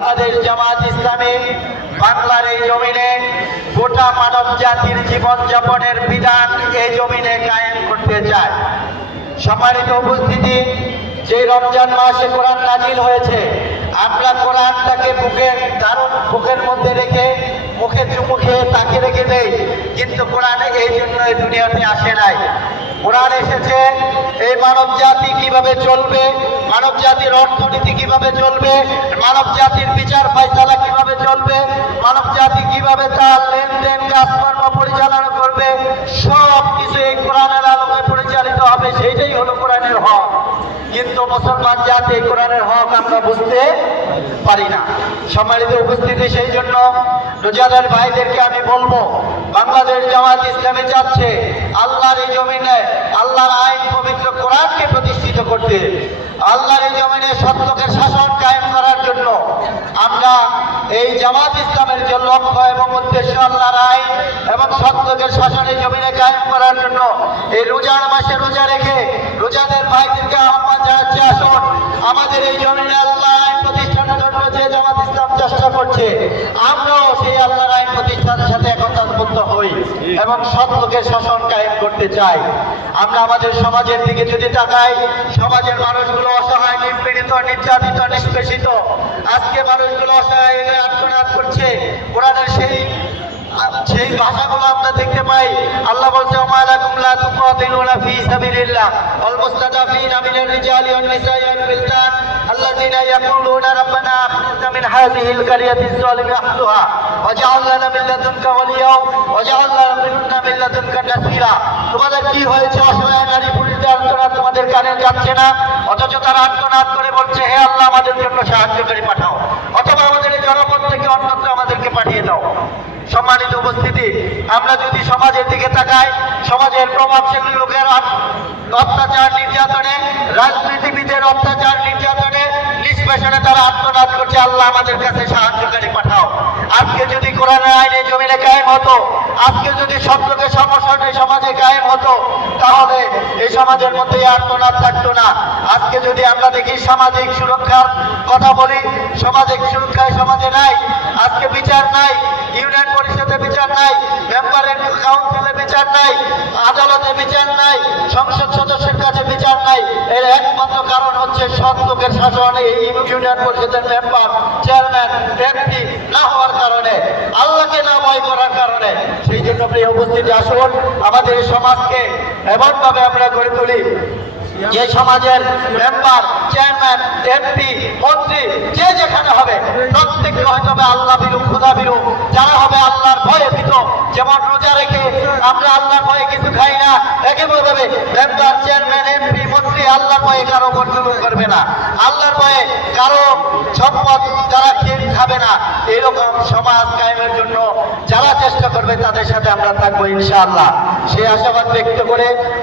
বাংলাদেশ জামাত ইসলামী বাংলার এই জমিনে গোটা মানব জাতির জীবনযাপনের বিধান এই জমিনে কায়েম করতে চায়। সম্মানিত উপস্থিতি, যে রমজান মাসে কোরআন নাজিল হয়েছে, আমরা কোরআনটাকে বুকের মধ্যে রেখে মুখে চুমু খেয়ে তাকে রেখে দেই, কিন্তু কোরআন এই জন্য এই দুনিয়াতে আসে নাই। কোরআন এসেছে এই মানব জাতি কিভাবে চলবে, মানব জাতির অর্থনীতি কিভাবে চলবে, মানব জাতির বিচার ফায়সালা কিভাবে চলবে, মানব জাতি কিভাবে তার লেনদেন কাজকর্ম পরিচালনা করবে, সব কিছু এই কোরআনের আলোকে পরিচালিত হবে। সেইটাই হলো কোরআনের হক। কিন্তু মুসলমান জাতি এই কোরআনের হক আমরা বুঝতে পারি না। সম্মানিত উপস্থিতি, সেই জন্য রোজাদার ভাইদেরকে আমি বলবো, বাংলাদেশ জামাত ইসলামী চাচ্ছে আল্লাহর এই জমিনে আল্লাহর আইন পবিত্র কোরআনকে প্রতিষ্ঠিত করতে, আল্লাহর এই জমিনে সত্যকের শাসন কায়েম করার জন্য। আমরা এই জামাত ইসলামের যে লক্ষ্য এবং উদ্দেশ্য আল্লাহর আইন এবং সত্যকের শাসন এই জমিনে কায়েম করার জন্য এই রোজার মাসে রোজা রেখে রোজাদের ভাইদেরকে আহ্বান জানাচ্ছি, আসুন আমাদের এই জমিনে আল্লাহ আইন প্রতিষ্ঠানের জন্য যে জামাত ইসলাম চেষ্টা করছে, আমরাও সেই আল্লাহর আইন প্রতিষ্ঠানের সাথে একতাবদ্ধ হই এবং সত্যকের শাসন কায়েম করতে চাই। আমরা আমাদের সমাজের দিকে যদি তাকাই, সমাজের মানুষগুলো অসহায়, নিপীড়িত, নির্যাতিত, নিষ্পেষিত। আজকে মানুষগুলো অসহায় আত্মনাদ করছে। কোরআনের সেই ভাষাগুলো আমরা দেখতে পাই। আল্লাহ বলছে, ওমা লাকুম লা তুকাতিলুনা ফি সাবিলিল্লাহ ওয়াল মুস্তাদাফিনা মিনার রিজালি ওয়ান নিসাই ওয়াল বিলদান আল্লাযিনা ইয়াকুলুনা রাব্বানা আখরিজনা মিন হাযিহিল কারিয়াতিজ যালিমি আহলুহা ওয়াজআল লানা মিন লাদুনকা ওয়ালিয়া ওয়াজআল লানা মিন লাদুনকা নাসীরা। তোমাদের কি হয়েছে? অসহায় নারী পুরুষদের আর্তনাদ তোমাদের কানে যাচ্ছে না? অথচ তারা আর্তনাদ করে বলছে, হে আল্লাহ, আমাদের জন্য সাহায্যকারী পাঠাও, অথবা আমাদের এই জনপদ থেকে অন্যত্র আমাদেরকে পাঠিয়ে দাও। সম্মানিত উপস্থিতি, আমরা যদি সমাজের দিকে তাকাই, সমাজের প্রভাবশালী লোকের অত্যাচার নির্যাতনে, রাজনীতিবিদের অত্যাচার নির্যাতনে, নিষ্পেষণে তারা আত্মনাদ করছে, আল্লাহ আমাদের কাছে সাহায্যকারী পাঠাও। আজকে যদি কোরআনের আইনে জমিনে কায়েম হতো, আজকে যদি সত্যকে সমস্যাটা সমাজে কায়েম হতো, তাহলে এই সমাজের মধ্যে আত্মনাদ থাকতো না। আজকে যদি আমরা দেখি সামাজিক সুরক্ষার কথা বলি, সামাজিক সুরক্ষায় সমাজে নাই। আজকে বিচার নাই, ইউনিয়ন পরিষদে বিচার নাই, মেম্বারের কাউন্সিলে বিচার নাই, আদালতে বিচার নাই, সংসদ সদস্যের কাছে বিচার নাই। এর একমাত্র কারণ হচ্ছে সত্যকের শাসনে এই ইউনিয়ন পরিষদের মেম্বার, চেয়ারম্যান, এমপি না হওয়ার কারণে, আল্লাহকে না ভয় করার কারণে। সেই জন্য প্রিয় উপস্থিতি, আসুন আমাদের এই সমাজকে এমনভাবে আমরা গড়ে তুলি যে সমাজের মেম্বার, চেয়ারম্যান, এমপি, মন্ত্রী যে যেখানে হবে, প্রত্যেককে হয়তো আল্লাহ বিরু, খোদা বিরু, যারা হবে আল্লাহর ভয়ে ভীত। যেমন রোজা রেখে আমরা আল্লাহর ভয়ে কিছু খাই না, একইভাবে মেম্বার, চেয়ারম্যান, এমপি, মন্ত্রী আল্লাহর ভয়ে কারো উপর জুলুম করবে না, আল্লাহর ভয়ে কারো সম্পদ যারা খাবে না। এরকম সমাজ কায়েমের জন্য যারা চেষ্টা করবে তাদের সাথে আমরা থাকবো ইনশাআল্লাহ। সেই আশাবাদ ব্যক্ত করে